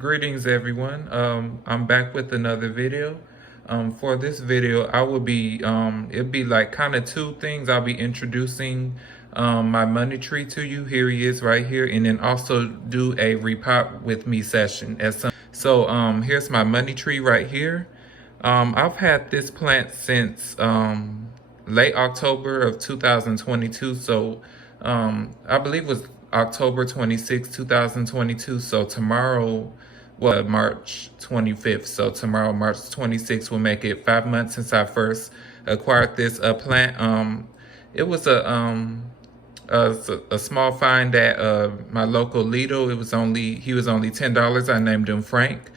Greetings everyone. I'm back with another video. For this video, I will be, it'll be like kind of two things. I'll be introducing my money tree to you. Here he is right here. And then also do a repot with me session. So here's my money tree right here. I've had this plant since late October of 2022. So I believe it was October 26, 2022. So tomorrow, well, March 25th. So tomorrow, March 26th, will make it 5 months since I first acquired this plant. It was a small find at my local Lidl. He was only $10. I named him Frank.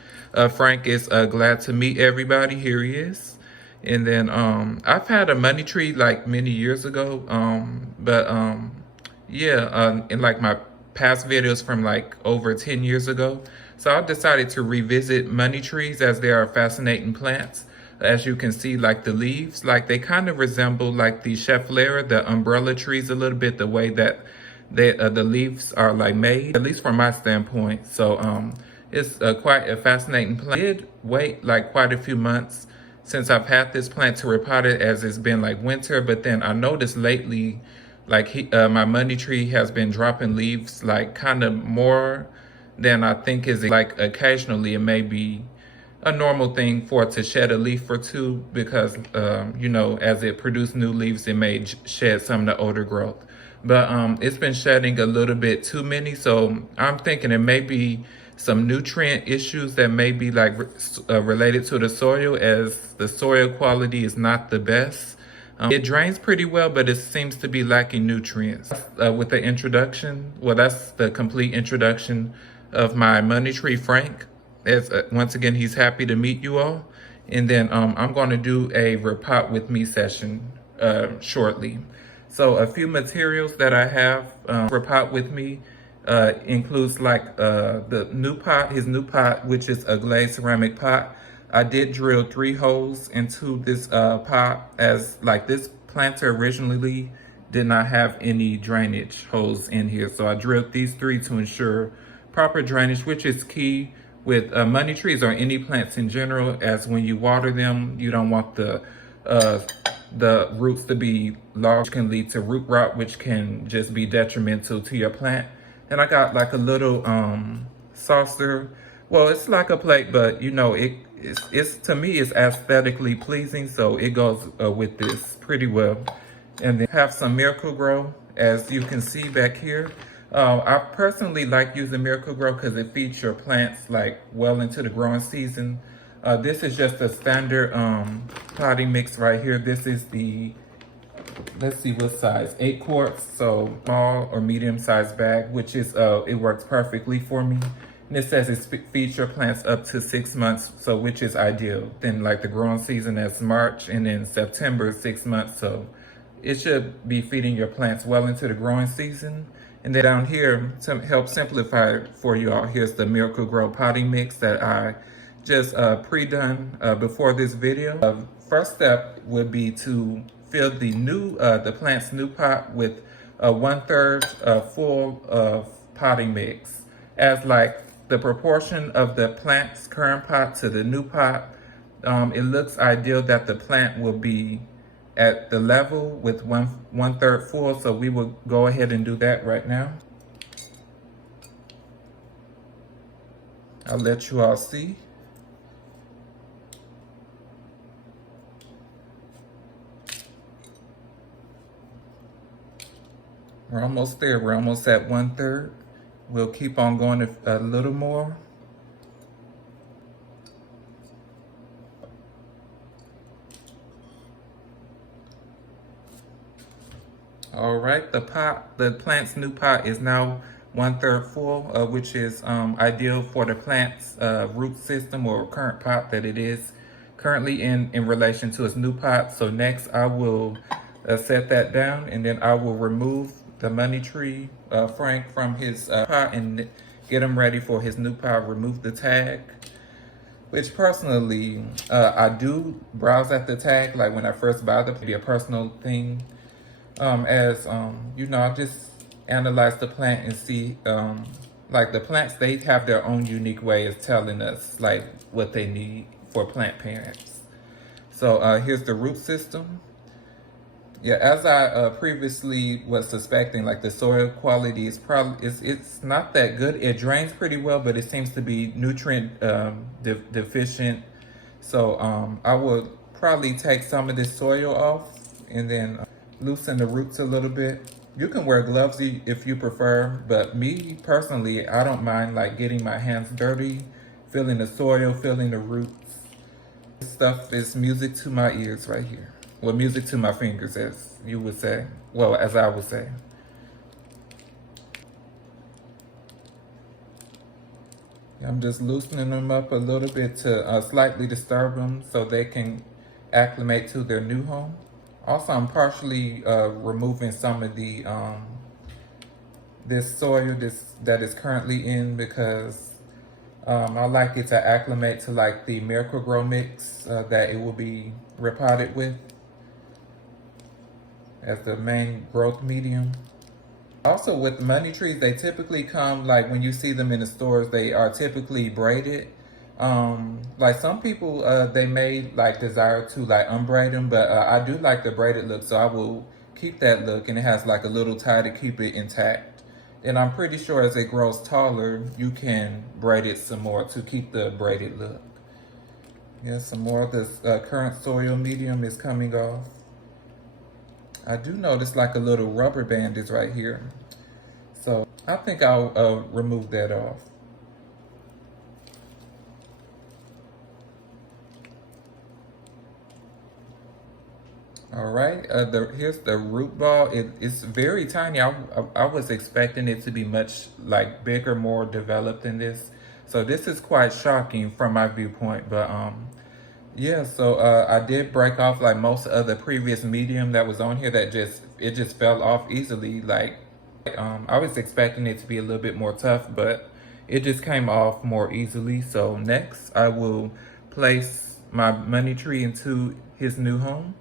Frank is glad to meet everybody. Here he is. And then I've had a money tree like many years ago. In like my past videos from like over 10 years ago. So I decided to revisit money trees as they are fascinating plants. As you can see, like the leaves, like they kind of resemble like the Schefflera, the umbrella trees a little bit, the way that the leaves are like made, at least from my standpoint. So it's quite a fascinating plant. I did wait like quite a few months since I've had this plant to repot it, as it's been like winter, but then I noticed lately like my money tree has been dropping leaves like kind of more than I think is like occasionally. It may be a normal thing for it to shed a leaf or two because, you know, as it produces new leaves, it may shed some of the older growth. But it's been shedding a little bit too many. So I'm thinking it may be some nutrient issues that may be like related to the soil, as the soil quality is not the best. It drains pretty well, but it seems to be lacking nutrients. With the introduction, well, that's the complete introduction of my money tree, Frank. As once again, he's happy to meet you all. And then I'm going to do a repot with me session shortly. So a few materials that I have repot with me includes like the new pot, his new pot, which is a glazed ceramic pot. I did drill 3 holes into this pot, as like this planter originally did not have any drainage holes in here. So I drilled these 3 to ensure proper drainage, which is key with money trees or any plants in general, as when you water them, you don't want the roots to be large, can lead to root rot, which can just be detrimental to your plant. And I got like a little saucer. Well, it's like a plate, but you know, it's to me, it's aesthetically pleasing, so it goes with this pretty well. And then have some Miracle-Gro, as you can see back here. I personally like using Miracle-Gro because it feeds your plants like well into the growing season. This is just a standard potting mix right here. This is the, let's see what size, 8 quarts, so small or medium sized bag, which is, it works perfectly for me. And it says it feeds your plants up to 6 months, so which is ideal. Then like the growing season is March, and then September is 6 months, so it should be feeding your plants well into the growing season. And then down here, to help simplify it for you all, here's the Miracle-Gro potting mix that I just pre-done before this video. First step would be to fill the plant's new pot with 1/3 full of potting mix. As like the proportion of the plant's current pot to the new pot, it looks ideal that the plant will be at the level with 1/3 full, so we will go ahead and do that right now. I'll let you all see. We're almost there. We're almost at 1/3. We'll keep on going a little more. All right, the plant's new pot is now 1/3 full, which is ideal for the plant's root system or current pot that it is currently in relation to its new pot. So next I will set that down, and then I will remove the money tree, Frank, from his pot and get him ready for his new pot. Remove the tag, which personally, I do browse at the tag, like when I first buy the, be a personal thing. You know, I just analyze the plant and see like the plants, they have their own unique way of telling us like what they need for plant parents. So here's the root system. Yeah, as I previously was suspecting, like the soil quality is probably it's not that good. It drains pretty well, but it seems to be nutrient deficient. So I would probably take some of this soil off and then loosen the roots a little bit. You can wear gloves if you prefer, but me personally, I don't mind like getting my hands dirty, feeling the soil, feeling the roots. This stuff is music to my ears right here. Well, music to my fingers, as you would say. Well, as I would say. I'm just loosening them up a little bit to slightly disturb them so they can acclimate to their new home. Also, I'm partially removing some of the this soil that is currently in because I like it to acclimate to like the Miracle-Gro mix that it will be repotted with as the main growth medium. Also with money trees, they typically come, like when you see them in the stores, they are typically braided. Like some people, they may like desire to like unbraid them, but I do like the braided look, so I will keep that look, and it has like a little tie to keep it intact. And I'm pretty sure as it grows taller, you can braid it some more to keep the braided look. Yeah, some more of this current soil medium is coming off. I do notice like a little rubber band is right here. So I think I'll remove that off. All right, here's the root ball. It's very tiny. I was expecting it to be much like bigger, more developed than this. So this is quite shocking from my viewpoint, but yeah, so I did break off like most of the previous medium that was on here that it just fell off easily. Like I was expecting it to be a little bit more tough, but it just came off more easily. So next I will place my money tree into his new home.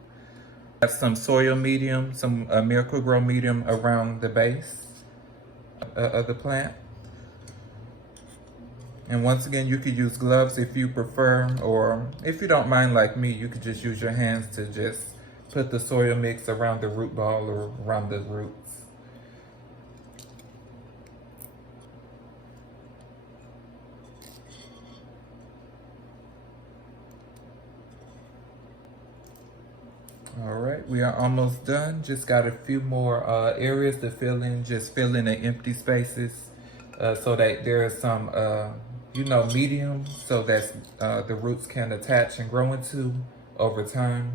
Have some soil medium, some Miracle-Gro medium around the base of the plant. And once again, you could use gloves if you prefer, or if you don't mind like me, you could just use your hands to just put the soil mix around the root ball or around the roots. All right, we are almost done. Just got a few more areas to fill in, just fill in the empty spaces so that there is some you know, medium so that the roots can attach and grow into over time.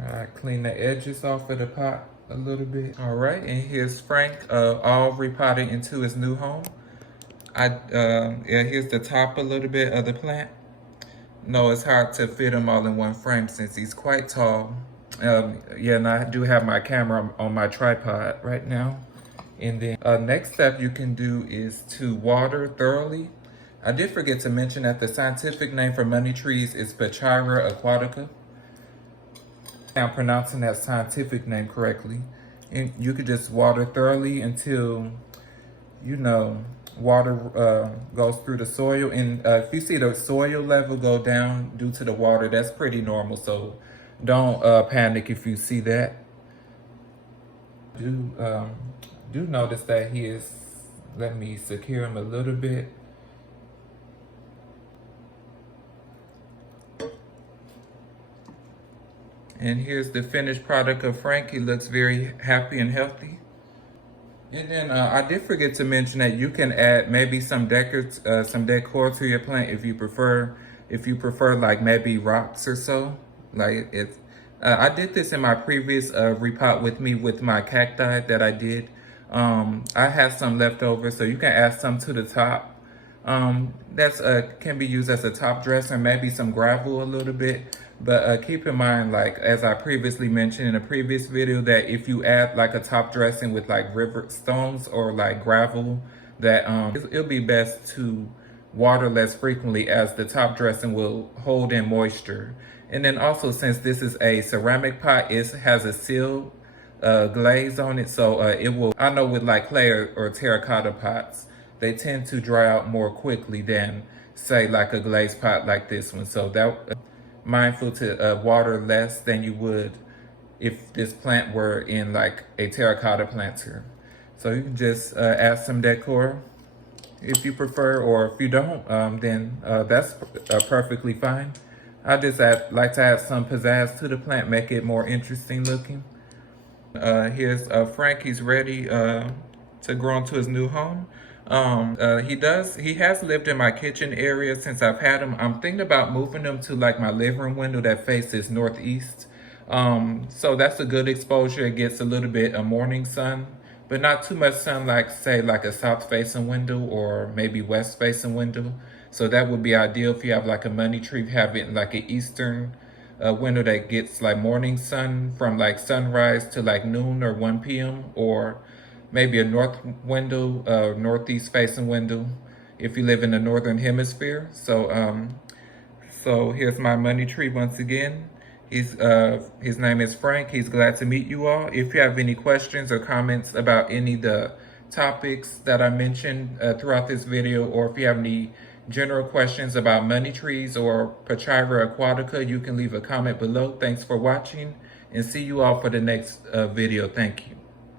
All right, clean the edges off of the pot a little bit. All right, and here's Frank all repotting into his new home. Yeah, here's the top a little bit of the plant. No, it's hard to fit him all in one frame since he's quite tall. Yeah, and I do have my camera on my tripod right now. And then next step you can do is to water thoroughly. I did forget to mention that the scientific name for money trees is Pachira aquatica. I'm pronouncing that scientific name correctly. And you could just water thoroughly until, you know, water goes through the soil. And if you see the soil level go down due to the water, that's pretty normal. So don't panic if you see that. Do notice that he is, let me secure him a little bit. And here's the finished product of Frank. He looks very happy and healthy. And then I did forget to mention that you can add maybe some decor to your plant if you prefer. If you prefer like maybe rocks or so. Like it's, I did this in my previous repot with my cacti that I did. I have some left over, so you can add some to the top. That's can be used as a top dresser, maybe some gravel a little bit. But keep in mind, like as I previously mentioned in a previous video, that if you add like a top dressing with like river stones or like gravel, that it'll be best to water less frequently as the top dressing will hold in moisture. And then also, since this is a ceramic pot, it has a sealed glaze on it, so it will, I know with like clay or terracotta pots, they tend to dry out more quickly than say like a glazed pot like this one. So that mindful to water less than you would if this plant were in like a terracotta planter. So you can just add some decor if you prefer, or if you don't, then that's perfectly fine. I just like to add some pizzazz to the plant, make it more interesting looking. Here's Frank. He's ready to grow into his new home. He has lived in my kitchen area since I've had him. I'm thinking about moving him to like my living room window that faces northeast. So that's a good exposure. It gets a little bit of morning sun, but not too much sun like say like a south facing window or maybe west facing window. So that would be ideal if you have like a money tree, have it in like an eastern window that gets like morning sun from like sunrise to like noon or 1 p.m. or maybe a north window, northeast facing window if you live in the northern hemisphere. So here's my money tree once again. His name is Frank. He's glad to meet you all. If you have any questions or comments about any of the topics that I mentioned throughout this video, or if you have any general questions about money trees or Pachira aquatica, you can leave a comment below. Thanks for watching, and see you all for the next video. Thank you.